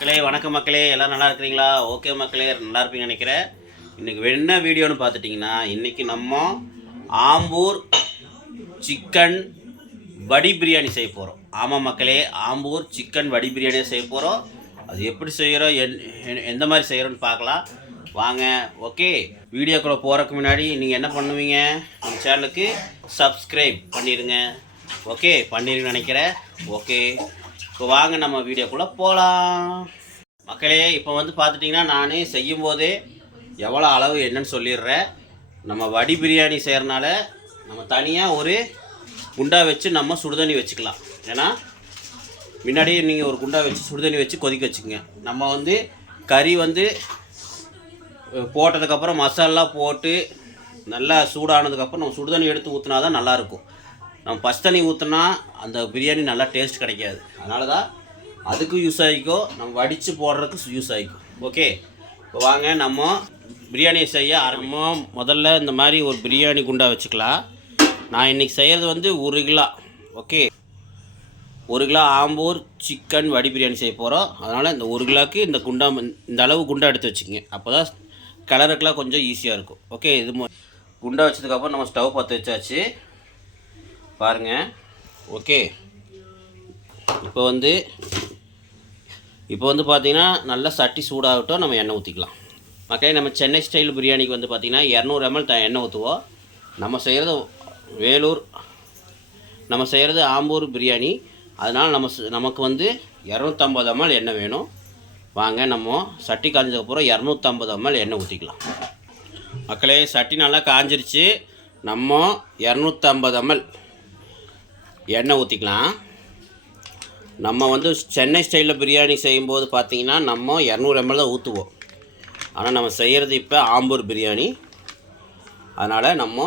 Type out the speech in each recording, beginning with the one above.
மக்களே வணக்கம் மக்களே, எல்லாம் நல்லா இருக்கிறீங்களா? ஓகே மக்களே, நல்லா இருப்பீங்கன்னு நினைக்கிறேன். இன்றைக்கி என்ன வீடியோன்னு பார்த்துட்டிங்கன்னா, இன்றைக்கி நம்ம ஆம்பூர் சிக்கன் வடி பிரியாணி செய்ய போகிறோம். ஆமாம் மக்களே, ஆம்பூர் சிக்கன் வடி பிரியாணியை செய்ய போகிறோம். அது எப்படி செய்கிறோம், எந்த மாதிரி செய்கிறோன்னு பார்க்கலாம் வாங்க. ஓகே, வீடியோக்குள்ளே போகிறதுக்கு முன்னாடி நீங்கள் என்ன பண்ணுவீங்க, நம்ம சேனலுக்கு சப்ஸ்கிரைப் பண்ணிடுங்க. ஓகே, பண்ணிடுங்கன்னு நினைக்கிறேன். ஓகே, இப்போ வாங்க நம்ம வீடியோக்குள்ளே போகலாம் மக்களே. இப்போ வந்து பார்த்துட்டிங்கன்னா, நான் செய்யும்போதே எவ்வளோ அளவு என்னன்னு சொல்லிடுறேன். நம்ம வடி பிரியாணி செய்கிறனால நம்ம தனியாக ஒரு குண்டா வச்சு நம்ம சுடுதண்ணி வச்சுக்கலாம். ஏன்னா முன்னாடியே நீங்கள் ஒரு குண்டா வச்சு சுடுதண்ணி வச்சு கொதிக்க வச்சுக்கோங்க. நம்ம வந்து கறி வந்து போட்டதுக்கப்புறம் மசாலா போட்டு நல்லா சூடானதுக்கப்புறம் நம்ம சுடுதண்ணி எடுத்து ஊற்றினா தான் நல்லாயிருக்கும். நம்ம பச்சை தண்ணி ஊற்றினா அந்த பிரியாணி நல்லா டேஸ்ட் கிடைக்காது. அதனால தான் அதுக்கும் யூஸ் ஆகிக்கும், நம்ம வடித்து போடுறதுக்கு யூஸ் ஆகிக்கும். ஓகே, இப்போ வாங்க நம்ம பிரியாணியை செய்ய ஆரம்பம். முதல்ல இந்த மாதிரி ஒரு பிரியாணி குண்டா வச்சுக்கலாம். நான் இன்றைக்கி செய்கிறது வந்து 1 kilo. Okay, 1 kilo Ambur chicken வடி பிரியாணி செய்ய போகிறோம். அதனால் இந்த 1 கிலோக்கு இந்த குண்டா, இந்த அளவு குண்டா எடுத்து வச்சுக்கோங்க. அப்போ தான் கலருக்கெலாம் கொஞ்சம் ஈஸியாக இருக்கும். ஓகே, இது குண்டா வச்சதுக்கப்புறம் நம்ம ஸ்டவ் பற்ற வச்சாச்சு பாருங்கள். ஓகே, இப்போ வந்து பார்த்திங்கன்னா நல்லா சட்டி சூடாகட்டும், நம்ம எண்ணெய் ஊற்றிக்கலாம். மக்களே, நம்ம சென்னை ஸ்டைல் பிரியாணிக்கு வந்து பார்த்திங்கன்னா 200 ml எண்ணெய் ஊற்றுவோம். நம்ம செய்கிறது வேலூர், நம்ம செய்கிறது ஆம்பூர் பிரியாணி. அதனால் நமக்கு வந்து 250 ml எண்ணெய் வேணும். வாங்க, நம்ம சட்டி காய்ஞ்சதுக்கப்புறம் 250 ml எண்ணெய் ஊற்றிக்கலாம். மக்களே, சட்டி நல்லா காஞ்சிருச்சு. நம்ம 250 ml எண்ணெய் ஊற்றிக்கலாம். நம்ம வந்து சென்னை ஸ்டைலில் பிரியாணி செய்யும்போது பார்த்திங்கன்னா நம்ம 200 ml தான் ஊற்றுவோம். ஆனால் நம்ம செய்கிறது இப்போ ஆம்பூர் பிரியாணி. அதனால் நம்ம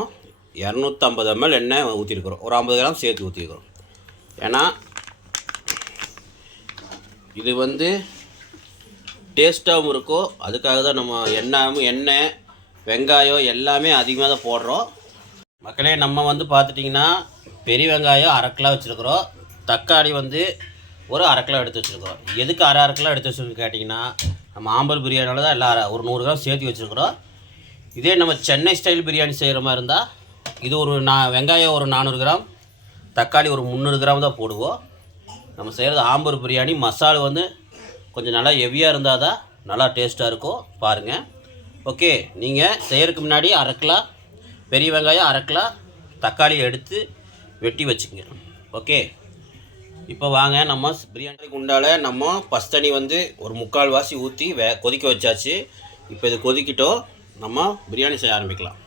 250 ml எண்ணெய் ஊற்றிருக்கிறோம். ஒரு 50 கிராம் சேர்த்து ஊற்றிருக்கிறோம். ஏன்னா இது வந்து டேஸ்ட்டாகவும் இருக்கும். அதுக்காக தான் நம்ம எண்ணெய் வெங்காயம் எல்லாமே அதிகமாக தான் போடுறோம். மக்களே, நம்ம வந்து பார்த்துட்டிங்கன்னா பெரிய வெங்காயம் 1/2 கிலோ வச்சுருக்குறோம். தக்காளி வந்து ஒரு 1/2 கிலோ எடுத்து வச்சுருக்குறோம். எதுக்கு அரை கிலோ எடுத்து வச்சுருக்கோம் கேட்டிங்கன்னா, நம்ம ஆம்பூர் பிரியாணியால் தான் எல்லாம் ஒரு 100 கிராம் சேர்த்து வச்சுருக்குறோம். இதே நம்ம சென்னை ஸ்டைல் பிரியாணி செய்கிற மாதிரி இருந்தால் இது ஒரு வெங்காயம் ஒரு 400 கிராம், தக்காளி ஒரு 300 கிராம் தான் போடுவோம். நம்ம செய்கிறது ஆம்பூர் பிரியாணி. மசாலா வந்து கொஞ்சம் நல்லா ஹெவியாக இருந்தால் தான் நல்லா டேஸ்ட்டாக இருக்கும் பாருங்கள். ஓகே, நீங்கள் செய்கிறதுக்கு முன்னாடி 1/2 கிலோ பெரிய வெங்காயம், 1/2 கிலோ தக்காளி எடுத்து வெட்டி வச்சுக்கோங்க. ஓகே, இப்போ வாங்க நம்ம பிரியாணி குண்டால் நம்ம பஸ்தண்ணி வந்து ஒரு 3/4 வாசி ஊற்றி கொதிக்க வச்சாச்சு. இப்போ இது கொதிக்கிட்டோம், நம்ம பிரியாணி செய்ய ஆரம்பிக்கலாம்.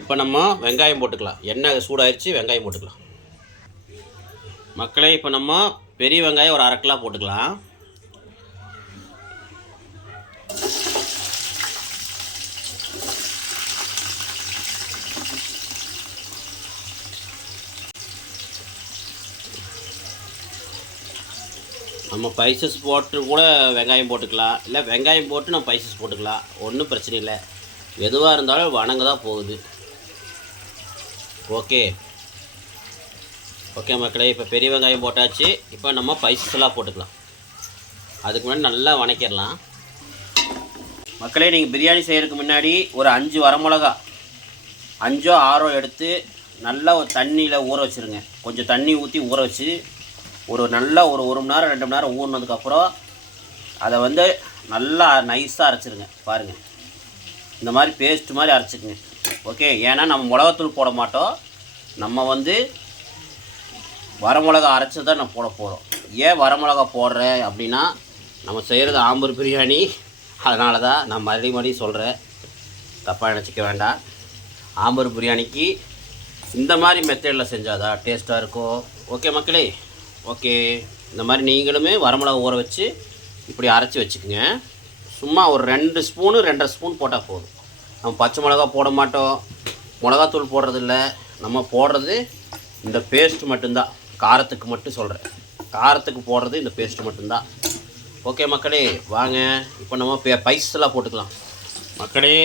இப்போ நம்ம வெங்காயம் போட்டுக்கலாம். எண்ணெய் சூடாகிடுச்சு, வெங்காயம் போட்டுக்கலாம். மக்களே, இப்போ நம்ம பெரிய வெங்காயம் ஒரு 1/2 கிலோ போட்டுக்கலாம். நம்ம ஸ்பைசஸ் போட்டு கூட வெங்காயம் போட்டுக்கலாம், இல்லை வெங்காயம் போட்டு நம்ம ஸ்பைசஸ் போட்டுக்கலாம். ஒன்றும் பிரச்சனை இல்லை, எதுவாக இருந்தாலும் வணங்க தான் போகுது. ஓகே ஓகே மக்களே, இப்போ பெரிய வெங்காயம் போட்டாச்சு. இப்போ நம்ம ஸ்பைசஸ் எல்லாம் போட்டுக்கலாம். அதுக்கு முன்னாடி நல்லா வணக்கிடலாம். மக்களே, நீங்கள் பிரியாணி செய்கிறதுக்கு முன்னாடி ஒரு 5 வரமிளகா 5 6 எடுத்து நல்லா ஒரு தண்ணியில் ஊற வச்சுருங்க. கொஞ்சம் தண்ணி ஊற்றி ஊற வச்சு ஒரு மணி நேரம் 2 மணி நேரம் ஊறினதுக்கப்புறம் அதை வந்து நல்லா நைஸாக அரைச்சிருங்க. பாருங்கள், இந்த மாதிரி பேஸ்ட் மாதிரி அரைச்சிக்குங்க. ஓகே, ஏன்னா நம்ம மிளகாத்தூள் போட மாட்டோம், நம்ம வந்து வரமிளகா அரைச்சி தான் நான் போட போகிறோம். ஏன் வரமிளகா போடுறேன் அப்படின்னா, நம்ம செய்கிறது ஆம்பூர் பிரியாணி. அதனால தான் நான் மறுபடியும் சொல்கிறேன், தப்பாக நினச்சிக்க வேண்டாம். ஆம்பூர் பிரியாணிக்கு இந்த மாதிரி மெத்தடில் செஞ்சால் தான் டேஸ்ட்டாக இருக்கும். ஓகே மக்களே, ஓகே, இந்த மாதிரி நீங்களுமே வரமிளகா ஊற வச்சு இப்படி அரைச்சி வச்சுக்கோங்க. சும்மா ஒரு 2 ஸ்பூனு 2.5 ஸ்பூன் போட்டால் போதும். நம்ம பச்சை மிளகா போட மாட்டோம், மிளகாத்தூள் போடுறதில்ல. நம்ம போடுறது இந்த பேஸ்ட் மட்டும்தான். காரத்துக்கு மட்டும் சொல்கிறேன், காரத்துக்கு போடுறது இந்த பேஸ்ட் மட்டும்தான். ஓகே மக்களே, வாங்க இப்போ நம்ம ஸ்பைசஸ்லாம் போட்டுக்கலாம். மக்களே,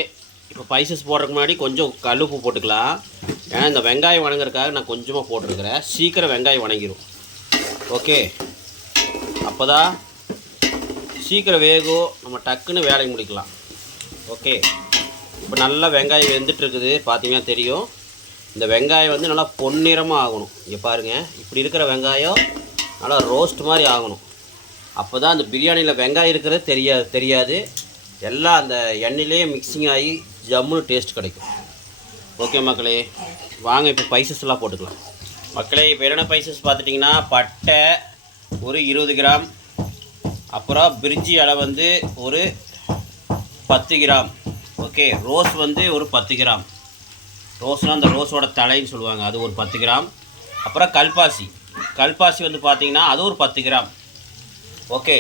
இப்போ ஸ்பைசஸ் போடுறதுக்கு முன்னாடி கொஞ்சம் கல்லுப்பு போட்டுக்கலாம். ஏன்னா இந்த வெங்காயம் வணங்குறதுக்காக நான் கொஞ்சமாக போட்டிருக்கிறேன். சீக்கிரம் வெங்காயம் வணங்கிடும். ஓகே, அப்போ தான் சீக்கிரம் வேகும், நம்ம டக்குன்னு வேலையை முடிக்கலாம். ஓகே, இப்போ நல்லா வெங்காயம் வெந்துட்டுருக்குது, பார்த்தீங்கன்னா தெரியும். இந்த வெங்காயம் வந்து நல்லா பொன்னிறமாக ஆகணும். இங்கே பாருங்கள், இப்படி இருக்கிற வெங்காயம் நல்லா ரோஸ்ட் மாதிரி ஆகணும். அப்போ தான் அந்த பிரியாணியில் வெங்காயம் இருக்கிறது தெரியாது. எல்லாம் அந்த எண்ணெயிலேயே மிக்சிங் ஆகி ஜம்முன்னு டேஸ்ட் கிடைக்கும். ஓகே மக்களே, வாங்க இப்போ பைசஸ்லாம் போட்டுக்கலாம். மக்களே, இப்போ என்னென்ன பைசஸ் பார்த்துட்டிங்கன்னா, பட்டை ஒரு 20 கிராம், அப்புறம் பிரிஞ்சி இலை வந்து ஒரு 10 கிராம். ஓகே, ரோஸ் வந்து ஒரு 10 கிராம். ரோஸ்னால் அந்த ரோஸோட தலைன்னு சொல்லுவாங்க, அது ஒரு 10 கிராம். அப்புறம் கல்பாசி வந்து பார்த்திங்கன்னா அது ஒரு 10 கிராம். ஓகே,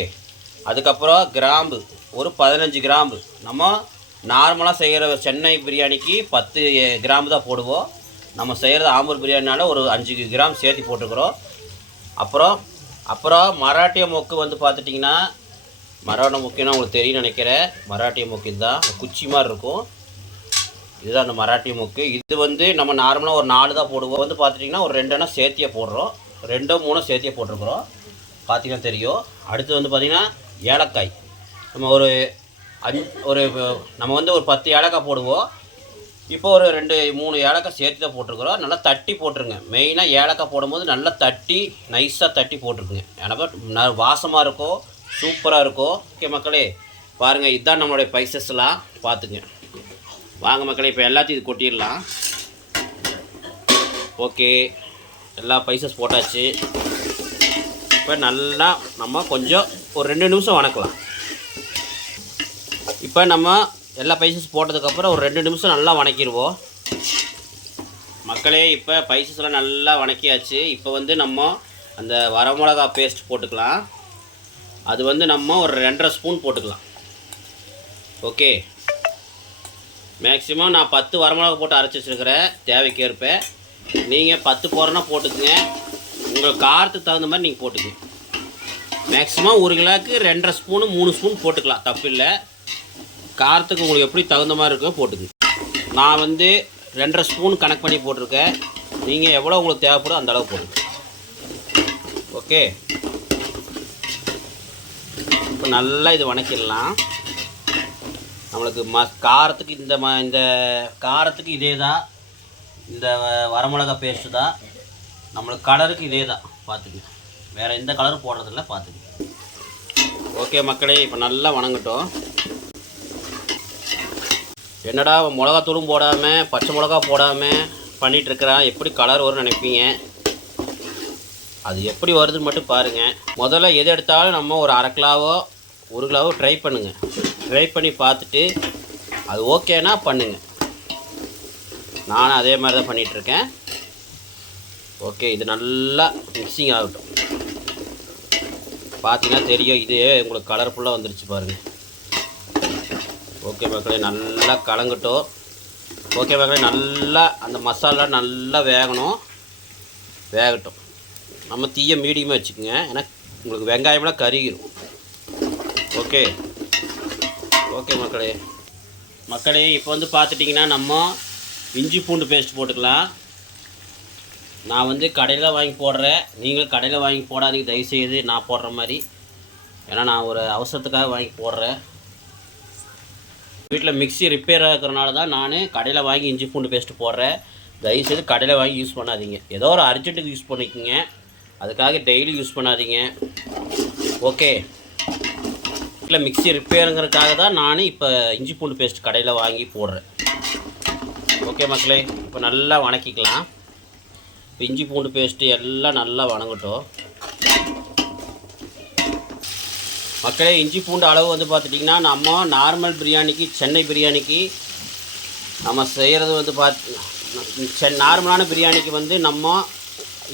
அதுக்கப்புறம் கிராம்பு ஒரு 15 கிராம்பு. நம்ம நார்மலாக செய்கிற சென்னை பிரியாணிக்கு 10 கிராம்பு தான் போடுவோம். நம்ம செய்கிறது ஆம்பூர் பிரியாணினால ஒரு 5 கிராம் சேர்த்து போட்டுக்கிறோம். அப்புறம் மராட்டிய மொக்கு வந்து பார்த்துட்டிங்கன்னா, மராட்டிய மொக்குன்னா உங்களுக்கு தெரியும் நினைக்கிறேன். மராட்டிய மொக்கு இதுதான், குச்சி மாதிரி இருக்கும், இதுதான் அந்த மராட்டிய மொக்கு. இது வந்து நம்ம நார்மலாக ஒரு 4 தான் போடுவோம். வந்து பார்த்துட்டிங்கன்னா ஒரு 2 எண்ணெய் சேர்த்தியே போடுறோம், 2-3 சேர்த்தியே போட்டிருக்கிறோம், பார்த்திங்கன்னா தெரியும். அடுத்து வந்து பார்த்திங்கன்னா ஏலக்காய். நம்ம நம்ம வந்து ஒரு 10 ஏலக்காய் போடுவோம். இப்போ ஒரு 2-3 ஏலக்காய் சேர்த்து தான் போட்டிருக்கிறோம். நல்லா தட்டி போட்டுருங்க. மெயினாக ஏலக்காய் போடும்போது நல்லா தட்டி நைஸாக தட்டி போட்டிருக்குங்க. ஏன்னா வாசமாக இருக்கும், சூப்பராக இருக்கும். ஓகே மக்களே, பாருங்கள், இதுதான் நம்மளுடைய ஸ்பைசஸ்லாம் பார்த்துங்க. வாங்க மக்களே, இப்போ எல்லாத்தையும் இது கொட்டிடலாம். ஓகே, எல்லா ஸ்பைசஸ் போட்டாச்சு. இப்போ நல்லா நம்ம கொஞ்சம் ஒரு 2 நிமிஷம் வணக்கலாம். இப்போ நம்ம எல்லா ஸ்பைசஸ் போட்டதுக்கப்புறம் ஒரு 2 நிமிஷம் நல்லா வணக்கிடுவோம். மக்களே, இப்போ ஸ்பைசஸ்லாம் நல்லா வணக்கியாச்சு. இப்போ வந்து நம்ம அந்த வரமிளகா பேஸ்ட் போட்டுக்கலாம். அது வந்து நம்ம ஒரு 2.5 ஸ்பூன் போட்டுக்கலாம். ஓகே, மேக்ஸிமம் நான் 10 வரமிளகா போட்டு அரைச்சி வச்சுருக்கிறேன். தேவைக்கேற்ப நீங்கள் 10 போடுறனா போட்டுக்குங்க, உங்கள் காரத்துக்கு தகுந்த மாதிரி நீங்கள் போட்டுக்குங்க. மேக்ஸிமம் 1 கிலோவுக்கு 2.5 ஸ்பூனு 3 ஸ்பூன் போட்டுக்கலாம், தப்பு இல்லை. காரத்துக்கு உங்களுக்கு எப்படி தகுந்த மாதிரி இருக்கோ போட்டுக்குங்க. நான் வந்து 2.5 ஸ்பூன் கணக்கு பண்ணி போட்டிருக்கேன். நீங்கள் எவ்வளோ உங்களுக்கு தேவைப்படும் அந்த அளவு போடுங்க. ஓகே, இப்போ நல்லா இது வணக்கிடலாம். நம்மளுக்கு காரத்துக்கு இந்த காரத்துக்கு இதே தான், இந்த வரமிளகா பேஸ்ட்டு தான். நம்மளுக்கு கலருக்கு இதே தான், பார்த்துக்குங்க. வேறு எந்த கலரும் போடுறதில்ல, பார்த்துக்குங்க. ஓகே மக்களே, இப்போ நல்லா வணங்கட்டும். என்னடா மிளகாத்தூளும் போடாமல் பச்சை மிளகா போடாமல் பண்ணிகிட்ருக்கிறான், எப்படி கலர் வரும்னு நினைப்பீங்க. அது எப்படி வருதுன்னு மட்டும் பாருங்கள். முதல்ல எது எடுத்தாலும் நம்ம ஒரு 1/2 கிலோவோ 1 கிலோவோ ட்ரை பண்ணுங்கள். ட்ரை பண்ணி பார்த்துட்டு அது ஓகேனா பண்ணுங்கள். நானும் அதே மாதிரி தான் பண்ணிகிட்ருக்கேன். ஓகே, இது நல்லா மிக்சிங் ஆகட்டும். பார்த்தீங்கன்னா தெரியும், இது உங்களுக்கு கலர்ஃபுல்லாக வந்துருச்சு பாருங்கள். ஓகே மக்களே, நல்லா கலங்கட்டும். ஓகே மக்களே, நல்லா அந்த மசாலா நல்லா வேகட்டும். நம்ம தீயை மீடியமாக வச்சுக்கோங்க, ஏன்னா உங்களுக்கு வெங்காயம்லாம் கருகிரும். ஓகே மக்களே, இப்போ வந்து பார்த்துட்டிங்கன்னா நம்ம இஞ்சி பூண்டு பேஸ்ட் போட்டுக்கலாம். நான் வந்து கடையில் தான் வாங்கி போடுறேன், நீங்களும் கடையில் வாங்கி போடாதீங்க தயவுசெய்து, நான் போடுற மாதிரி. ஏன்னா நான் ஒரு அவசரத்துக்காக வாங்கி போடுறேன். வீட்டில் மிக்ஸி ரிப்பேராக இருக்கிறனால தான் நான் கடையில் வாங்கி இஞ்சி பூண்டு பேஸ்ட்டு போடுறேன். தயவுசெய்து கடையில் வாங்கி யூஸ் பண்ணாதீங்க. ஏதோ ஒரு அர்ஜென்ட்டுக்கு யூஸ் பண்ணிக்கோங்க, அதுக்காக டெய்லி யூஸ் பண்ணாதீங்க. ஓகே, வீட்டில் மிக்ஸி ரிப்பேருங்கிறதுக்காக தான் நான் இப்போ இஞ்சி பூண்டு பேஸ்ட் கடையில் வாங்கி போடுறேன். ஓகே மக்களே, இப்போ நல்லா வணக்கிக்கலாம். இப்போ இஞ்சி பூண்டு பேஸ்ட்டு எல்லாம் நல்லா வணங்கட்டும். மக்களே, இஞ்சி பூண்டு அளவு வந்து பார்த்துட்டிங்கன்னா, நம்ம நார்மல் பிரியாணிக்கு சென்னை பிரியாணிக்கு நம்ம செய்கிறது வந்து நார்மலான பிரியாணிக்கு வந்து நம்ம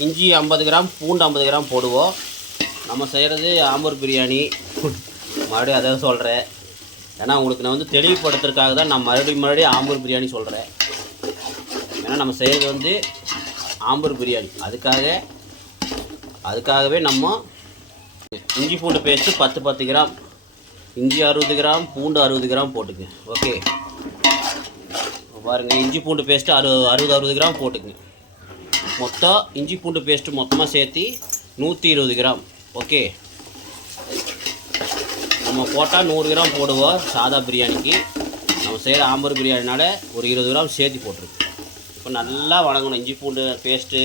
இஞ்சி 50 கிராம் பூண்டு 50 கிராம் போடுவோம். நம்ம செய்கிறது ஆம்பூர் பிரியாணி. மறுபடியும் அதை சொல்கிறேன், ஏன்னா உங்களுக்கு நான் வந்து தெளிவுபடுத்துறதுக்காக தான் நான் மறுபடியும் ஆம்பூர் பிரியாணி சொல்கிறேன். ஏன்னா நம்ம செய்கிறது வந்து ஆம்பூர் பிரியாணி, அதுக்காகவே நம்ம இஞ்சி பூண்டு பேஸ்ட்டு 10 கிராம், இஞ்சி 60 கிராம், பூண்டு 60 கிராம் போட்டுக்குங்க. ஓகே பாருங்கள், இஞ்சி பூண்டு பேஸ்ட்டு 60 கிராம் போட்டுக்குங்க. மொத்தம் இஞ்சி பூண்டு பேஸ்ட்டு மொத்தமாக சேர்த்து 120 கிராம். ஓகே, நம்ம போட்டால் 100 கிராம் போடுவோம். சாதா பிரியாணிக்கு நம்ம செய்கிற ஆம்பூர் பிரியாணினால ஒரு 20 கிராம் சேர்த்து போட்டிருக்கு. இப்போ நல்லா வணங்கணும். இஞ்சி பூண்டு பேஸ்ட்டு,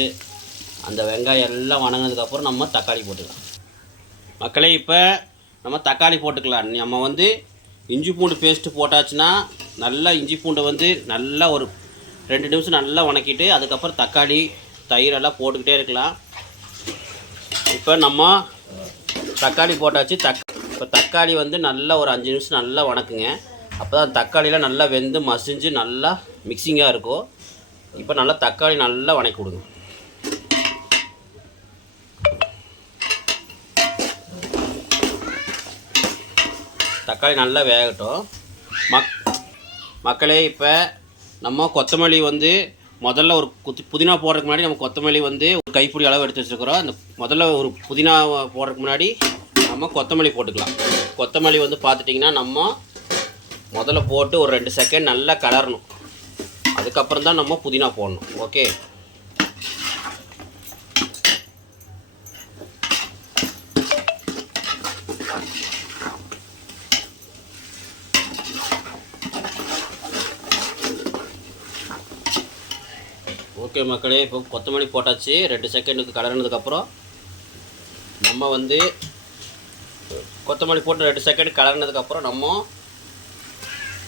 அந்த வெங்காயம் எல்லாம் வணங்கினதுக்கப்புறம் நம்ம தக்காளி போட்டுக்கலாம். மக்களே இப்போ நம்ம தக்காளி போட்டுக்கலாம். நம்ம வந்து இஞ்சி பூண்டு பேஸ்ட்டு போட்டாச்சுன்னா நல்லா இஞ்சி பூண்டை வந்து நல்லா ஒரு 2 நிமிஷம் நல்லா வணக்கிட்டு அதுக்கப்புறம் தக்காளி தயிரெல்லாம் போட்டுக்கிட்டே இருக்கலாம். இப்போ நம்ம தக்காளி போட்டாச்சு. இப்போ தக்காளி வந்து நல்லா ஒரு 5 நிமிஷம் நல்லா வணக்குங்க. அப்போ தான் தக்காளியெலாம் நல்லா வெந்து மசிஞ்சு நல்லா மிக்சிங்காக இருக்கும். இப்போ நல்லா தக்காளி நல்லா வணக்கி விடுங்க. தக்காளி நல்லா வேகட்டும். மக்களே இப்போ நம்ம கொத்தமல்லி வந்து முதல்ல ஒரு புதினா போடுறதுக்கு முன்னாடி நம்ம கொத்தமல்லி வந்து ஒரு கைப்பிடி அளவு எடுத்து வச்சுருக்கிறோம். அந்த முதல்ல ஒரு புதினா போடுறதுக்கு முன்னாடி நம்ம கொத்தமல்லி போட்டுக்கலாம். கொத்தமல்லி வந்து பார்த்துட்டிங்கன்னா நம்ம முதல்ல போட்டு ஒரு 2 செகண்ட் நல்லா கலரணும். அதுக்கப்புறம் தான் நம்ம புதினா போடணும். ஓகே, ஓகே மக்களே, இப்போ கொத்தமல்லி போட்டாச்சு. 2 செகண்டுக்கு கலர்னதுக்கப்புறம் நம்ம வந்து கொத்தமல்லி போட்டு 2 செகண்ட் கலர்னதுக்கப்புறம் நம்ம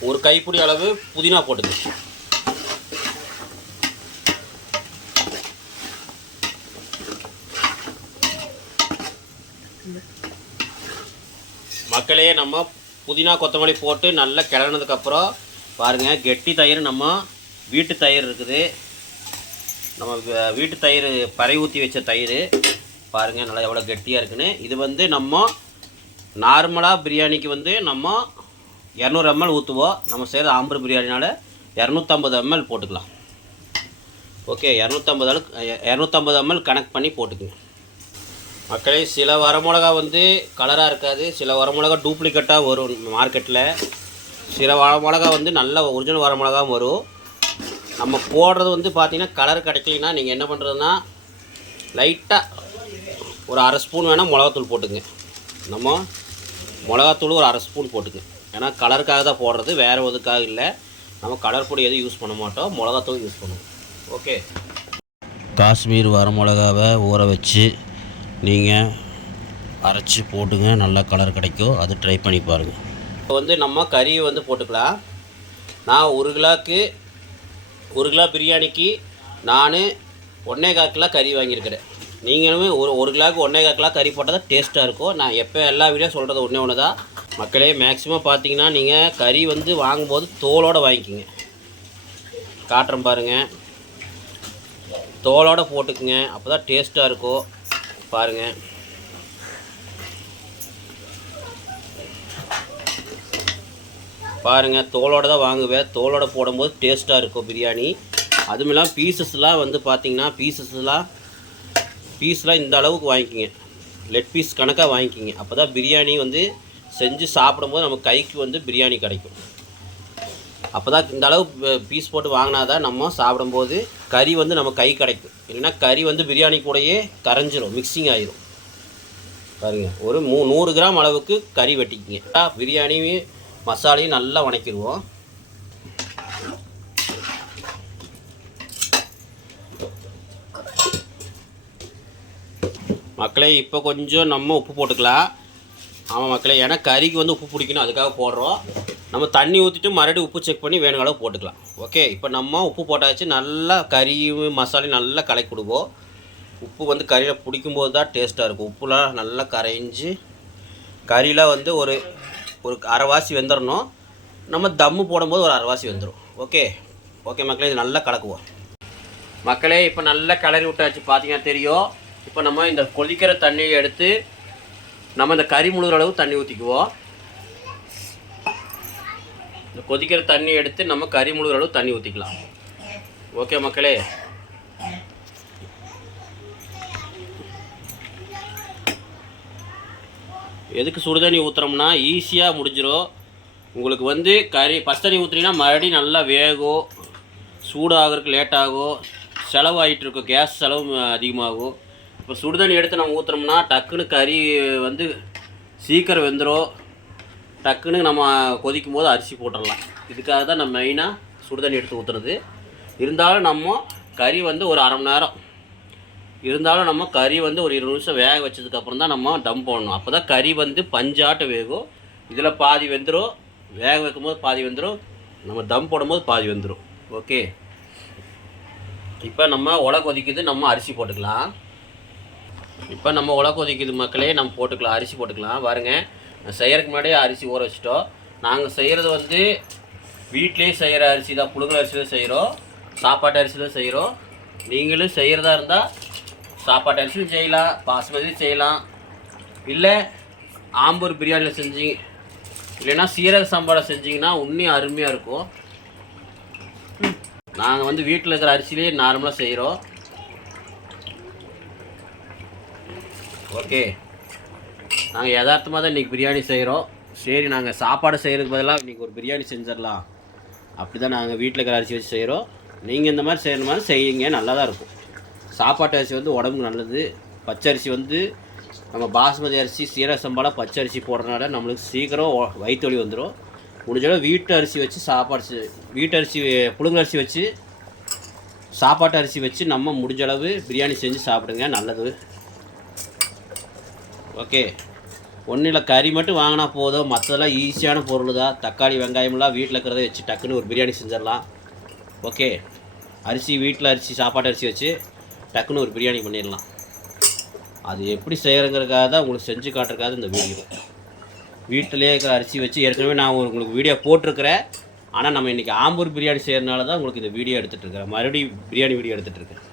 ஒரு கைப்பிடி அளவு புதினா போட்டுக்கலாம். மக்களே நம்ம புதினா கொத்தமல்லி போட்டு நல்லா கிளறினதுக்கப்புறம் பாருங்கள், கெட்டி தயிர் நம்ம வீட்டு தயிர் இருக்குது. நம்ம வீட்டு தயிர் பறை ஊற்றி வச்ச தயிர் பாருங்கள் நல்லா எவ்வளோ கெட்டியாக இருக்குன்னு. இது வந்து நம்ம நார்மலாக பிரியாணிக்கு வந்து நம்ம 200 ml ஊற்றுவோம். நம்ம செய்கிற ஆம்பூர் பிரியாணினால் 250 ml போட்டுக்கலாம். ஓகே, 250 ml கணக்கு பண்ணி போட்டுக்குங்க. மக்களே, சில வரமிளகா வந்து கலராக இருக்காது, சில வரமிளகா டூப்ளிகேட்டாக வரும் மார்க்கெட்டில். சில வரமிளகா வந்து நல்ல ஒரிஜினல் வரமிளகாவும் வரும். நம்ம போடுறது வந்து பார்த்திங்கன்னா கலர் கிடைக்கலனா நீங்கள் என்ன பண்ணுறதுன்னா லைட்டாக ஒரு 1/2 ஸ்பூன் வேணால் மிளகாத்தூள் போட்டுங்க. நம்ம மிளகாத்தூள் ஒரு 1/2 ஸ்பூன் போட்டுங்க. ஏன்னா கலருக்காக தான் போடுறது, வேறு எதுக்காக இல்லை. நம்ம கலர் பொடி எதுவும் யூஸ் பண்ண மாட்டோம், மிளகாத்தூள் யூஸ் பண்ணுவோம். ஓகே, காஷ்மீர் வரமிளகாவை ஊற வச்சு நீங்கள் அரைச்சி போட்டுங்க, நல்லா கலர் கிடைக்கும். அது ட்ரை பண்ணி பாருங்கள். இப்போ வந்து நம்ம கறியை வந்து போட்டுக்கலாம். நான் 1 கிலோ பிரியாணிக்கு நான் 1.25 கிலோ கறி வாங்கியிருக்கிறேன். நீங்களுமே ஒரு கிலோவுக்கு 1.25 கிலோ கறி போட்டால் தான் டேஸ்ட்டாக இருக்கும். நான் எப்போ எல்லா வீடியோ சொல்கிறது ஒன்று தான் மக்களே. மேக்ஸிமம் பார்த்தீங்கன்னா நீங்கள் கறி வந்து வாங்கும்போது தோலோடு வாங்கிக்கிங்க. காட்டுறேன் பாருங்கள், தோலோடு போட்டுக்குங்க, அப்போ தான் டேஸ்ட்டாக இருக்கும். பாருங்கள், பாருங்கள், தோலோடு தான் வாங்குவேன். தோலோடு போடும்போது டேஸ்ட்டாக இருக்கும் பிரியாணி. அதுவும் இல்லாமல் பீசஸ்லாம் வந்து பார்த்திங்கன்னா பீஸ்லாம் இந்த அளவுக்கு வாங்கிக்கிங்க, லெக் பீஸ் கணக்காக வாங்கிக்கிங்க. அப்போ தான் பிரியாணி வந்து செஞ்சு சாப்பிடும்போது நம்ம கைக்கு வந்து பிரியாணி கிடைக்கும். அப்போ தான் இந்த அளவு பீஸ் போட்டு வாங்கினா தான் நம்ம சாப்பிடும்போது கறி வந்து நம்ம கை கிடைக்கும். இல்லைன்னா கறி வந்து பிரியாணி கூடயே கரைஞ்சிரும், மிக்சிங் ஆகிரும். பாருங்கள், ஒரு 100 கிராம் அளவுக்கு கறி வெட்டிக்கிங்க. பிரியாணி மசாலையும் நல்லா வணக்கிடுவோம். மக்களே, இப்போ கொஞ்சம் நம்ம உப்பு போட்டுக்கலாம். ஆமாம் மக்களே, ஏன்னா கறிக்கு வந்து உப்பு பிடிக்கணும், அதுக்காக போடுறோம். நம்ம தண்ணி ஊற்றிட்டு மறுபடியும் உப்பு செக் பண்ணி வேணுங்க அளவு போட்டுக்கலாம். ஓகே, இப்போ நம்ம உப்பு போட்டாச்சு. நல்லா கறியும் மசாலையும் நல்லா கலக்கி கொடுப்போம். உப்பு வந்து கறியில் பிடிக்கும்போது தான் டேஸ்ட்டாக இருக்கும். உப்புலாம் நல்லா கரைஞ்சி கறியில் வந்து ஒரு அரைவாசி வெந்துடணும். நம்ம தம்மு போடும்போது ஒரு அரைவாசி வெந்துடும். ஓகே மக்களே, இது நல்லா கலக்குவோம். மக்களே, இப்போ நல்லா கிளறி விட்டாச்சு. பார்த்தீங்கன்னா தெரியும். இப்போ நம்ம இந்த கொதிக்கிற தண்ணியை எடுத்து நம்ம இந்த கறி முழுகிற அளவு தண்ணி ஊற்றிக்குவோம். இந்த கொதிக்கிற தண்ணி எடுத்து நம்ம கறி முழுகிற அளவு தண்ணி ஊற்றிக்கலாம். ஓகே மக்களே, எதுக்கு சுடுதண்ணி ஊற்றுறோம்னா ஈஸியாக முடிஞ்சிடும். உங்களுக்கு வந்து ஃபஸ்ட் தண்ணி ஊற்றுனீங்கன்னா மறுபடியும் நல்லா வேகும், சூடாகிறதுக்கு லேட்டாகும், செலவாகிட்டு இருக்கும், கேஸ் செலவு அதிகமாகும். இப்போ சுடுதண்ணி எடுத்து நம்ம ஊற்றுறோம்னா டக்குன்னு கறி வந்து சீக்கிரம் வெந்துடும். டக்குன்னு நம்ம கொதிக்கும் போது அரிசி போட்டுடலாம். இதுக்காக தான் நம்ம மெயினாக சுடுதண்ணி எடுத்து ஊற்றுறது. இருந்தாலும் நம்ம கறி வந்து ஒரு அரை மணி நேரம் இருந்தாலும் நம்ம கறி வந்து ஒரு 20 நிமிஷம் வேக வச்சதுக்கப்புறம் தான் நம்ம டம் போடணும். அப்போ தான் கறி வந்து பஞ்சாட்ட வேகும். இதில் பாதி வெந்துடும், வேக வைக்கும் போது பாதி வெந்துடும், நம்ம தம் போடும்போது பாதி வெந்துடும். ஓகே, இப்போ நம்ம உலை கொதிக்குது, நம்ம அரிசி போட்டுக்கலாம். இப்போ நம்ம உலை கொதிக்குது மக்களே, நம்ம போட்டுக்கலாம், அரிசி போட்டுக்கலாம். பாருங்கள், செய்கிறதுக்கு முன்னாடியே அரிசி ஊற வச்சிட்டோம். நாங்கள் செய்கிறது வந்து வீட்டிலே செய்கிற அரிசி தான், புழுங்கல் அரிசி தான் செய்கிறோம், சாப்பாட்டு அரிசி தான் செய்கிறோம். நீங்களும் செய்கிறதா இருந்தால் சாப்பாட்டு அரிசியும் செய்யலாம், பாஸ்மதி செய்யலாம், இல்லை ஆம்பூர் பிரியாணியில் செஞ்சு, இல்லைன்னா சீரக சம்பாவில் செஞ்சிங்கன்னா இன்னும் அருமையாக இருக்கும். நாங்கள் வந்து வீட்டில் இருக்கிற அரிசியிலே நார்மலாக செய்கிறோம். ஓகே, நாங்கள் யதார்த்தமாக தான் இன்றைக்கி பிரியாணி செய்கிறோம். சரி, நாங்கள் சாப்பாடு செய்கிறதுக்கு பதிலாக இன்றைக்கி ஒரு பிரியாணி செஞ்சிடலாம், அப்படி தான் நாங்கள் வீட்டில் இருக்கிற அரிசி வச்சு செய்கிறோம். நீங்கள் இந்த மாதிரி செய்கிற மாதிரி செய்யுங்க, நல்லா தான் இருக்கும். சாப்பாட்டு அரிசி வந்து உடம்புக்கு நல்லது. பச்சரிசி வந்து நம்ம பாஸ்மதி அரிசி, சீரக சம்பாவில் பச்சரிசி போடுறதுனால நம்மளுக்கு சீக்கிரம் வயிற்று வலி வந்துடும். முடிஞ்சளவு வீட்டு அரிசி வச்சு சாப்பாடு, வீட்டு அரிசி புழுங்கல் அரிசி வச்சு சாப்பாட்டு அரிசி வச்சு நம்ம முடிஞ்சளவு பிரியாணி செஞ்சு சாப்பிடுங்க, நல்லது. ஓகே, ஒன்றும் இல்லை, கறி மட்டும் வாங்கினா போதும், மற்றதெல்லாம் ஈஸியான பொருள் தான். தக்காளி வெங்காயமெல்லாம் வீட்டில் இருக்கிறத வச்சு டக்குன்னு ஒரு பிரியாணி செஞ்சிடலாம். ஓகே, அரிசி வீட்டில் அரிசி சாப்பாட்டு அரிசி வச்சு டக்குன்னு ஒரு பிரியாணி பண்ணிடலாம். அது எப்படி செய்கிறங்கிறதுக்காக தான் உங்களுக்கு செஞ்சு காட்டுறதுக்காக இந்த வீடியோ. வீட்டிலே இருக்கிற அரிசி வச்சு ஏற்கனவே நான் உங்களுக்கு வீடியோ போட்டிருக்கிறேன். ஆனால் நம்ம இன்றைக்கி ஆம்பூர் பிரியாணி செய்கிறனால தான் உங்களுக்கு இந்த வீடியோ எடுத்துகிட்ருக்கிறேன், மறுபடியும் பிரியாணி வீடியோ எடுத்துகிட்ருக்கேன்.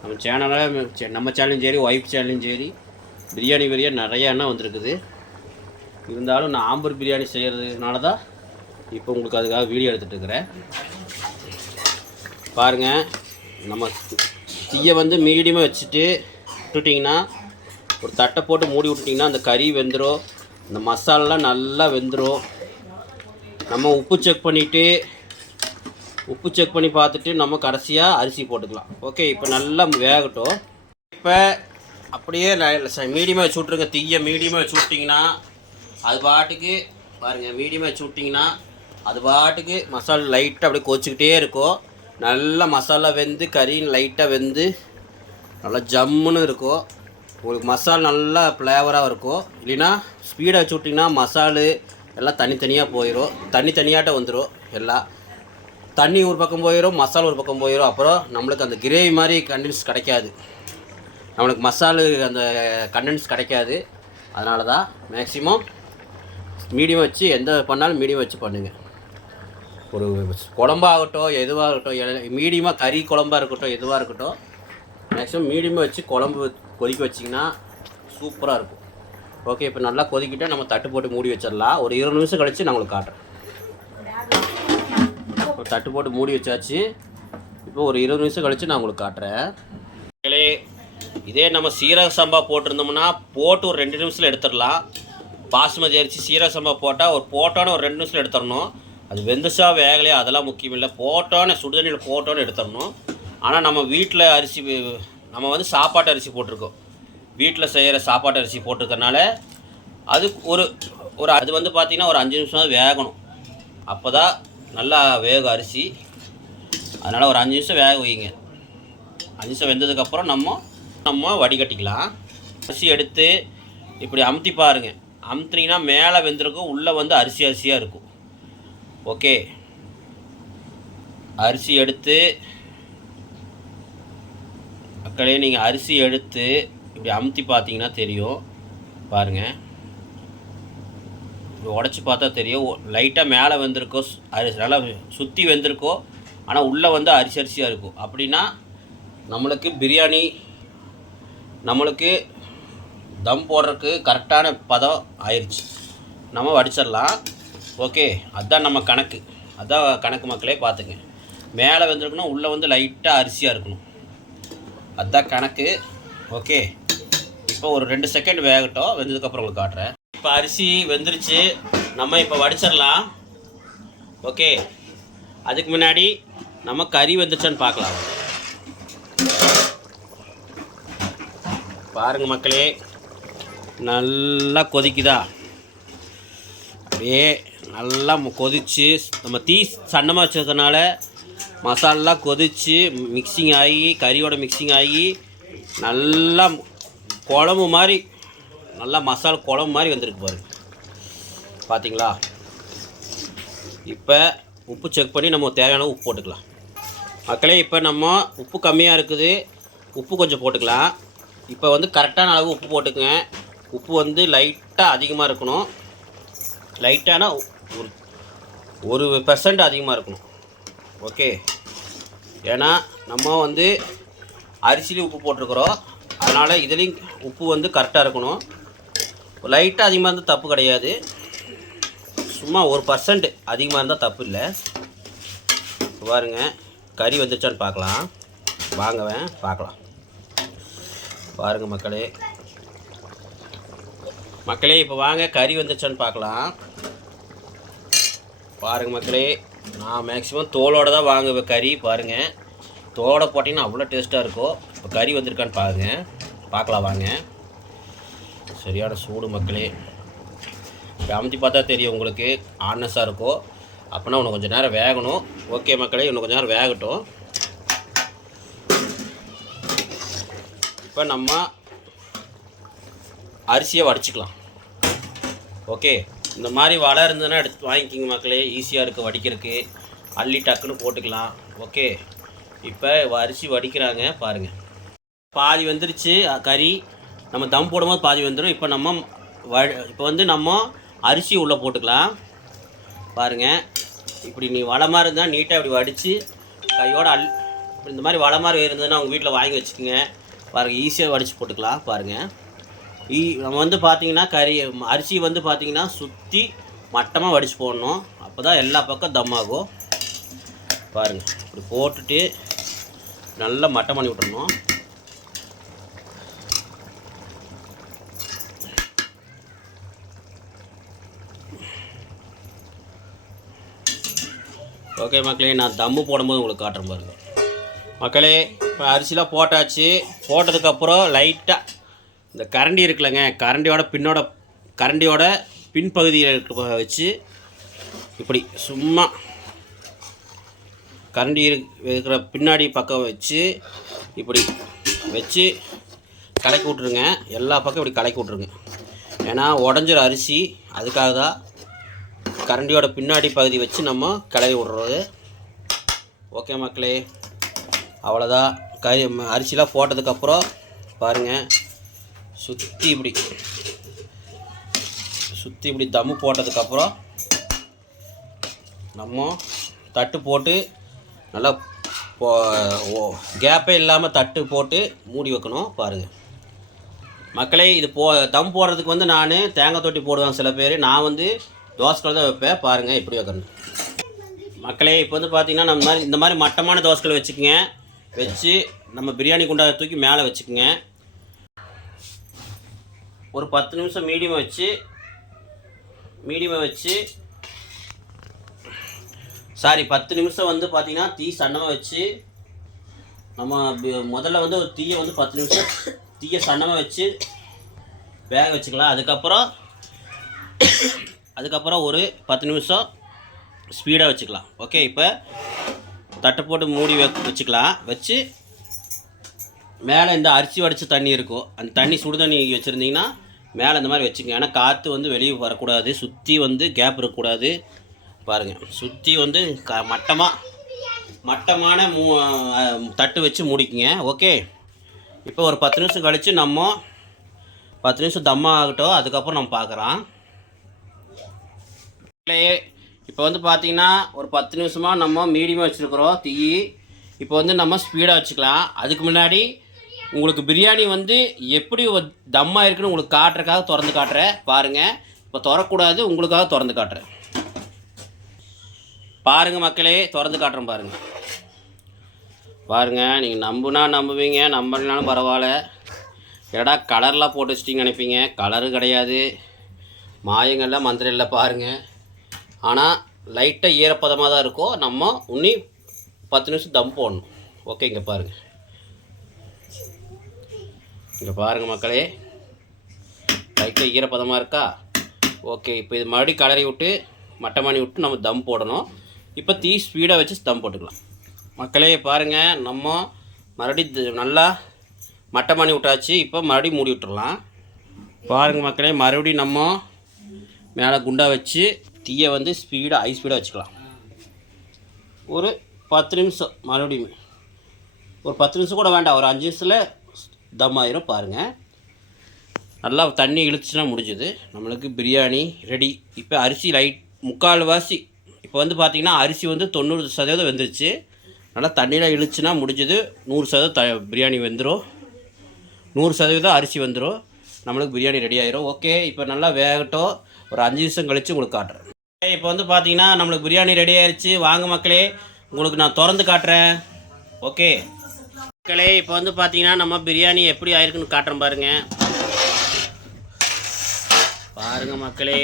நம்ம சேனலில், நம்ம சேனலும் சரி, ஒய்ஃப் சேனலும் சரி, பிரியாணி நிறையா எண்ணம் வந்திருக்குது. இருந்தாலும் நான் ஆம்பூர் பிரியாணி செய்கிறதுனால தான் இப்போ உங்களுக்கு அதுக்காக வீடியோ எடுத்துகிட்ருக்கிறேன். பாருங்கள், நம்ம தீயை வந்து மீடியமாக வச்சுட்டு விட்டுட்டிங்கன்னா, ஒரு தட்டை போட்டு மூடி விட்டுட்டிங்கன்னா அந்த கறி வெந்துடும், இந்த மசாலாலாம் நல்லா வெந்துடும். நம்ம உப்பு செக் பண்ணி பார்த்துட்டு நம்ம கடைசியாக அரிசி போட்டுக்கலாம். ஓகே, இப்போ நல்லா வேகட்டும். இப்போ அப்படியே மீடியமாக வச்சு விட்ருங்க. தீயை மீடியமாக வச்சு விட்டிங்கன்னா அது பாட்டுக்கு, பாருங்கள், மீடியமாக வச்சு விட்டிங்கன்னா அது பாட்டுக்கு மசாலா லைட்டாக அப்படியே கொச்சிக்கிட்டே இருக்கும். நல்லா மசாலா வெந்து கறி லைட்டாக வெந்து நல்லா ஜம்முன்னு இருக்கும். உங்களுக்கு மசாலா நல்லா ஃப்ளேவராக இருக்கும். இல்லைன்னா ஸ்பீடாக வச்சு விட்டிங்கன்னா மசாலு எல்லாம் தனித்தனியாக போயிடும், தனித்தனியாட்ட வந்துடும். எல்லாம் தண்ணி ஒரு பக்கம் போயிடும், மசாலா ஒரு பக்கம் போயிடும். அப்புறம் நம்மளுக்கு அந்த கிரேவி மாதிரி கண்டென்ஸ் கிடைக்காது, நம்மளுக்கு மசாலு அந்த கண்டென்ஸ் கிடைக்காது. அதனால தான் மேக்ஸிமம் மீடியம் வச்சு எந்த பண்ணாலும் மீடியம் வச்சு பண்ணுங்கள். ஒரு குழம்பாகட்டும் எதுவாகட்டும், மீடியமாக கறி குழம்பாக இருக்கட்டும் எதுவாக இருக்கட்டும், மேக்ஸிமம் மீடியமாக வச்சு குழம்பு கொதிக்க வச்சிங்கன்னா சூப்பராக இருக்கும். ஓகே, இப்போ நல்லா கொதிக்கிட்டே நம்ம தட்டு போட்டு மூடி வச்சிடலாம். ஒரு 20 நிமிஷம் கழித்து நான் உங்களுக்கு காட்டுறேன். ஒரு தட்டு போட்டு மூடி வச்சாச்சு. இப்போ ஒரு 20 நிமிஷம் கழித்து நான் உங்களுக்கு காட்டுறேன். இதே நம்ம சீரக சம்பா போட்டிருந்தோம்னா போட்டு ஒரு 2 நிமிஷத்தில் எடுத்துடலாம். பாஸ்மதி அரிசி சீரக சம்பா போட்டால் போட்டோன்னு ஒரு 2 நிமிஷத்தில் எடுத்துடணும். அது வெந்துச்சா வேகலையா அதெல்லாம் முக்கியம் இல்லை, போட்டோன்னு சுடுதண்ணியில் போட்டோன்னு எடுத்துடணும். ஆனால் நம்ம வீட்டில் அரிசி, நம்ம வந்து சாப்பாட்டு அரிசி போட்டிருக்கோம், வீட்டில் செய்கிற சாப்பாட்டு அரிசி போட்டிருக்கறனால அது ஒரு அது வந்து பார்த்திங்கன்னா ஒரு 5 நிமிஷம் தான் வேகணும். அப்போ தான் நல்லா வேகும் அரிசி. அதனால் ஒரு 5 நிமிஷம் வேக வைங்க. 5 நிமிஷம் வெந்ததுக்கப்புறம் நம்ம வடிகட்டிக்கலாம். அரிசி எடுத்து இப்படி அமுத்தி பாருங்கள். அமுத்துனீங்கன்னா மேலே வெந்திருக்கும், உள்ளே வந்து அரிசியாக இருக்கும். ஓகே, அரிசி எடுத்து மக்களே, நீங்கள் அரிசி எடுத்து இப்படி அமுத்தி பார்த்தீங்கன்னா தெரியும். பாருங்கள், உடச்சி பார்த்தா தெரியும். லைட்டாக மேலே வெந்திருக்கோ, அரிசி நல்லா சுற்றி வெந்திருக்கோ, ஆனால் உள்ளே வந்து அரிசியாக இருக்கும். அப்படின்னா நம்மளுக்கு பிரியாணி, நம்மளுக்கு தம் போடுறதுக்கு கரெக்டான பதம் ஆயிடுச்சு, நம்ம வடிச்சிடலாம். ஓகே, அதுதான் நம்ம கணக்கு, அதுதான் கணக்கு மக்களே. பார்த்துங்க, மேலே வெந்திருக்கணும், உள்ளே வந்து லைட்டாக அரிசியாக இருக்கணும், அதுதான் கணக்கு. ஓகே, இப்போ ஒரு 2 செகண்ட் வேகட்டும், வெந்ததுக்கப்புறம் உங்களுக்கு காட்டுறேன். இப்போ அரிசி வெந்துருச்சு, நம்ம இப்போ வடிச்சிடலாம். ஓகே, அதுக்கு முன்னாடி நம்ம கறி வெந்துருச்சான்னு பார்க்கலாம். பாருங்கள் மக்களே, நல்லா கொதிக்குதா, அப்படியே நல்லா கொதித்து நம்ம தீ சன்னமாக வச்சுருக்கனால மசாலெலாம் கொதித்து மிக்சிங் ஆகி கறியோட மிக்சிங் ஆகி நல்லா குழம்பு மாதிரி நல்லா மசாலா குழம்பு மாதிரி வந்திருக்கு பாருங்க. பார்த்தீங்களா? இப்போ உப்பு செக் பண்ணி நம்ம தேவையான உப்பு போட்டுக்கலாம் மக்களே. இப்போ நம்ம உப்பு கம்மியாக இருக்குது, உப்பு கொஞ்சம் போட்டுக்கலாம். இப்போ வந்து கரெக்டான அளவு உப்பு போட்டுக்குங்க. உப்பு வந்து லைட்டாக அதிகமாக இருக்கணும், லைட்டான ஒரு 1% அதிகமாக இருக்கணும். ஓகே, ஏன்னா நம்ம வந்து அரிசிலையும் உப்பு போட்டிருக்கிறோம், அதனால் இதுலேயும் உப்பு வந்து கரெக்டாக இருக்கணும். லைட்டாக அதிகமாக இருந்தால் தப்பு கிடையாது, சும்மா 1% அதிகமாக இருந்தால் தப்பு இல்லை. பாருங்க கறி வந்துச்சான்னு பார்க்கலாம், வாங்கவேன் பார்க்கலாம். பாருங்கள் மக்களே இப்போ வாங்க கறி வந்துச்சான்னு பார்க்கலாம். பாருங்கள் மக்களே, நான் மேக்ஸிமம் தோலோடு தான் வாங்குவேன் கறி. பாருங்கள் தோலோட போட்டிங்கன்னா அவ்வளோ டேஸ்ட்டாக இருக்கும். இப்போ கறி வந்திருக்கான்னு பார்க்கலாம் வாங்க. சரியான சூடு மக்களே, அமுத்தி பார்த்தா தெரியும் உங்களுக்கு ஆனஸாக இருக்கும். அப்படின்னா இன்னும் கொஞ்சம் நேரம் வேகணும். ஓகே மக்களே, இன்னும் கொஞ்சம் நேரம் வேகட்டும். இப்போ நம்ம அரிசியை வடிச்சிக்கலாம். ஓகே, இந்த மாதிரி வடை இருந்ததுன்னா எடுத்து வாங்கிக்கிங்க மக்களே, ஈஸியாக இருக்குது வடிக்கிறதுக்கு, அள்ளி டக்குன்னு போட்டுக்கலாம். ஓகே, இப்போ அரிசி வடிக்கிறாங்க பாருங்கள். பாதி வந்துருச்சு கறி, நம்ம தம் போடும்போது பாதி வந்துடும். இப்போ வந்து நம்ம அரிசி உள்ளே போட்டுக்கலாம். பாருங்கள், இப்படி நீ வடை மாதிரி இருந்தால் நீட்டாக இப்படி வடித்து கையோட இந்த மாதிரி வடை மாதிரி இருந்ததுன்னா உங்கள் வீட்டில் வாங்கி வச்சுக்கோங்க. பாருங்கள் ஈஸியாக வடித்து போட்டுக்கலாம். பாருங்கள் நம்ம வந்து பார்த்திங்கன்னா அரிசி வந்து பார்த்திங்கன்னா சுற்றி மட்டமாக வடித்து போடணும், அப்போ தான் எல்லா பக்கம் தம் ஆகும். பாருங்கள் இப்படி போட்டுட்டு நல்லா மட்டம் பண்ணி விட்டுறணும். ஓகே மக்களே, நான் தம்மு போடும்போது உங்களுக்கு காட்டுறேன் பாருங்கள். மக்களே இப்போ அரிசிலாம் போட்டாச்சு. போட்டதுக்கப்புறம் லைட்டாக இந்த கரண்டி இருக்குல்லங்க, கரண்டியோட பின்பகுதியில் வச்சு இப்படி சும்மா கரண்டி இருக்கிற பின்னாடி பக்கம் வச்சு இப்படி வச்சு கலக்கி விட்ருங்க. எல்லா பக்கம் இப்படி கலக்கி விட்ருங்க, ஏன்னா உடஞ்சிற அரிசி, அதுக்காக தான் கரண்டியோட பின்னாடி பகுதி வச்சு நம்ம கிளறி விட்றது. ஓகே மக்களே, அவ்வளோதான். அரிசிலாம் போட்டதுக்கப்புறம் பாருங்கள் சுற்றி இப்படி தம்மு போட்டதுக்கப்புறம் நம்ம தட்டு போட்டு நல்லா கேப்பே இல்லாமல் தட்டு போட்டு மூடி வைக்கணும். பாருங்கள் மக்களே, இது தம் போடுறதுக்கு வந்து நான் தேங்காய் தொட்டி போடுவேன் சில பேர், நான் வந்து தோசைக்கல் தான் வைப்பேன். பாருங்கள் இப்படி வைக்கணும் மக்களே. இப்போ வந்து பார்த்திங்கன்னா நம்ம இந்த மாதிரி மட்டமான தோசைக்கல் வச்சுக்கோங்க. வச்சு நம்ம பிரியாணி குண்டா தூக்கி மேலே வச்சுக்கோங்க. ஒரு 10 நிமிஷம் மீடியமாக வச்சு 10 நிமிஷம் வந்து பார்த்திங்கன்னா தீ சன்னமாக வச்சு நம்ம முதல்ல வந்து ஒரு தீயை வந்து 10 நிமிஷம் தீயை சன்னமாக வச்சு வேக வச்சுக்கலாம். அதுக்கப்புறம் ஒரு 10 நிமிஷம் ஸ்பீடாக வச்சுக்கலாம். ஓகே, இப்போ தட்டை போட்டு மூடி வச்சுக்கலாம். வச்சு மேலே இந்த அரிசி வடித்த தண்ணி இருக்கும், அந்த தண்ணி சுடு தண்ணி வச்சுருந்தீங்கன்னா மேலே இந்த மாதிரி வச்சுக்கோங்க. ஏன்னா காற்று வந்து வெளியே வரக்கூடாது, சுற்றி வந்து கேப் இருக்கக்கூடாது. பாருங்கள் சுற்றி வந்து மட்டமான தட்டு வச்சு மூடிக்குங்க. ஓகே, இப்போ ஒரு 10 நிமிஷம் கழித்து நம்ம 10 நிமிஷம் தம்மா ஆகட்டும், அதுக்கப்புறம் நம்ம பார்க்குறோம். இப்போ வந்து பார்த்திங்கன்னா ஒரு 10 நிமிஷமாக நம்ம மீடியமாக வச்சுருக்குறோம் தீ. இப்போ வந்து நம்ம ஸ்பீடாக வச்சுக்கலாம். அதுக்கு முன்னாடி உங்களுக்கு பிரியாணி வந்து எப்படி தம்மாக இருக்குன்னு உங்களுக்கு காட்டுறதுக்காக திறந்து காட்டுறேன். பாருங்கள், இப்போ திறக்கூடாது, உங்களுக்காக திறந்து காட்டுறேன். பாருங்கள் மக்களே, திறந்து காட்டுறேன் பாருங்கள். நீங்கள் நம்புவீங்க, நம்பலைனாலும் பரவாயில்ல. ஏடா கலர்லாம் போட்டு வச்சிட்டிங்க நினைப்பீங்க, கலரு கிடையாது, மாயங்கள்லாம் மந்திரம் இல்லை. பாருங்கள், ஆனால் லைட்டாக ஈரப்பதமாக தான் இருக்கும். நம்ம இன்னி 10 நிமிஷம் தம் போடணும். ஓகே, இங்கே பாருங்கள் மக்களே, லைட்டாக ஈரப்பதமாக இருக்கா? ஓகே, இப்போ இது மறுபடியும் கலரி விட்டு மட்டமானி விட்டு நம்ம தம் போடணும். இப்போ தீ ஸ்பீடாக வச்சு தம் போட்டுக்கலாம். மக்களே பாருங்கள், நம்ம மறுபடியும் நல்லா மட்டமானி விட்டாச்சு. இப்போ மறுபடியும் மூடி விட்டுடலாம். பாருங்கள் மக்களே, மறுபடியும் நம்ம மேலே குண்டா வச்சு தீயை வந்து ஸ்பீடாக ஹை ஸ்பீடாக வச்சுக்கலாம். ஒரு 10 நிமிஷம், மறுபடியும் ஒரு 10 நிமிஷம் கூட வேண்டாம், ஒரு 5 நிமிஷத்தில் தம் ஆயிரும். பாருங்கள், நல்லா தண்ணி இழுத்துச்சுன்னா முடிஞ்சுது, நம்மளுக்கு பிரியாணி ரெடி. இப்போ அரிசி லைட் 3/4 இப்போ வந்து பார்த்திங்கன்னா அரிசி வந்து 90% வெந்துருச்சு. நல்லா தண்ணியில் இழுச்சுன்னா முடிஞ்சுது. 100% பிரியாணி வெந்துடும், 100% அரிசி வந்துடும், நம்மளுக்கு பிரியாணி ரெடி ஆயிரும். ஓகே, இப்போ நல்லா வேகட்டும், ஒரு 5 நிமிஷம் கழித்து உங்களுக்கு காட்டுறேன். இப்போ வந்து பார்த்திங்கன்னா நம்மளுக்கு பிரியாணி ரெடி ஆயிடுச்சு. வாங்க மக்களே, உங்களுக்கு நான் திறந்து காட்டுறேன். ஓகே மக்களே, இப்போ வந்து பார்த்திங்கன்னா நம்ம பிரியாணி எப்படி ஆயிருக்குன்னு காட்டுறேன். பாருங்கள் மக்களே,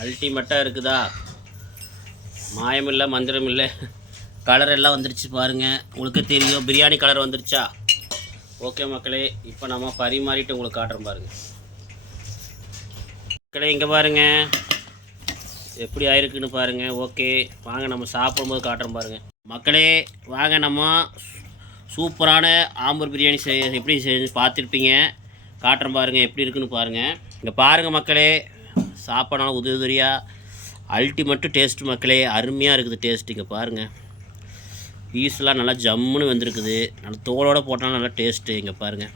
அல்டிமேட்டாக இருக்குதா? மாயம் இல்லை, மந்திரம் இல்லை, கலர் எல்லாம் வந்துருச்சு. பாருங்கள், உங்களுக்கு தெரியும் பிரியாணி கலர் வந்துருச்சா? ஓகே மக்களே, இப்போ நம்ம பரிமாறிட்டு உங்களுக்கு காட்டுறோம். பாருங்கள் மக்களே, இங்கே பாருங்கள் எப்படி ஆயிருக்குன்னு பாருங்கள். ஓகே, வாங்க நம்ம சாப்பிடும்போது காட்டுறோம். பாருங்கள் மக்களே, வாங்க நம்ம சூப்பரான ஆம்பூர் பிரியாணி எப்படி செஞ்சு பார்த்துருப்பீங்க. காட்டுறோம் பாருங்கள் எப்படி இருக்குன்னு பாருங்கள். இங்கே பாருங்கள் மக்களே, சாப்பாடுனால உதவியாக அல்டிமேட்டு டேஸ்ட்டு மக்களே, அருமையாக இருக்குது டேஸ்ட்டு. இங்கே பாருங்கள், பீஸ்லாம் நல்லா ஜம்முன்னு வந்துருக்குது, நல்லா தோலோடு போட்டாலும் நல்லா டேஸ்ட்டு. இங்கே பாருங்கள்,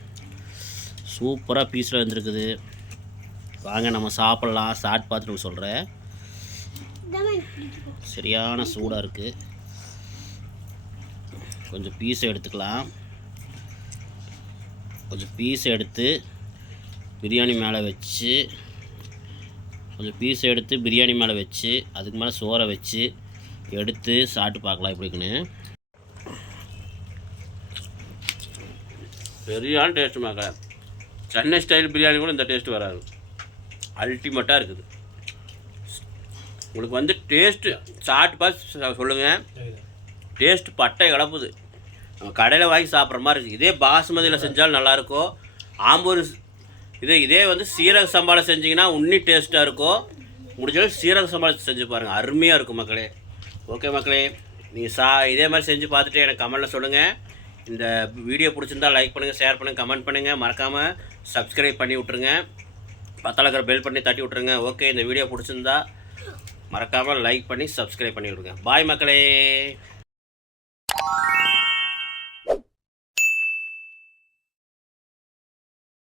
சூப்பராக பீஸில் வந்துருக்குது. வாங்க நம்ம சாப்பிட்லாம். சாப்பிட்டு பார்த்துட்டு சொல்கிறேன். சரியான சூடாக இருக்குது. கொஞ்சம் பீஸை எடுத்துக்கலாம். கொஞ்சம் பீஸை எடுத்து பிரியாணி மேலே வச்சு, கொஞ்சம் பீஸை எடுத்து பிரியாணி மேலே வச்சு, அதுக்கு மேலே சோறை வச்சு எடுத்து சாப்பிட்டு பார்க்கலாம் எப்படி இருக்குன்னு. சரியான டேஸ்ட்டு மக்களே, சென்னை ஸ்டைல் பிரியாணி கூட இந்த டேஸ்ட்டு வராது, அல்டிமேட்டாக இருக்குது. உங்களுக்கு வந்து டேஸ்ட்டு சாப்பிட்டு பார்த்து சொல்லுங்கள். டேஸ்ட்டு பட்டை கிளப்புது, நம்ம கடையில் வாங்கி சாப்பிட்ற மாதிரி இருக்குது. இதே பாசுமதியில் செஞ்சாலும் நல்லாயிருக்கும். ஆம்பூர் இதே வந்து சீரக சம்பாவில் செஞ்சிங்கன்னா உன்னி டேஸ்ட்டாக இருக்கும். முடிஞ்சாலும் சீரக சம்பாவில் செஞ்சு பாருங்கள், அருமையாக இருக்கும் மக்களே. ஓகே மக்களே, நீங்கள் இதே மாதிரி செஞ்சு பார்த்துட்டு எனக்கு கமெண்ட்டில் சொல்லுங்கள். இந்த வீடியோ பிடிச்சிருந்தால் லைக் பண்ணுங்கள், ஷேர் பண்ணுங்கள், கமெண்ட் பண்ணுங்கள். மறக்காமல் சப்ஸ்கிரைப் பண்ணி விட்ருங்க, பக்கத்தில் இருக்கிற பெல் பண்ணி தட்டி விட்ருங்க. ஓகே, இந்த வீடியோ பிடிச்சிருந்தா மறக்காமல் லைக் பண்ணி சப்ஸ்கிரைப் பண்ணி விட்ருங்க. பாய் மக்களே.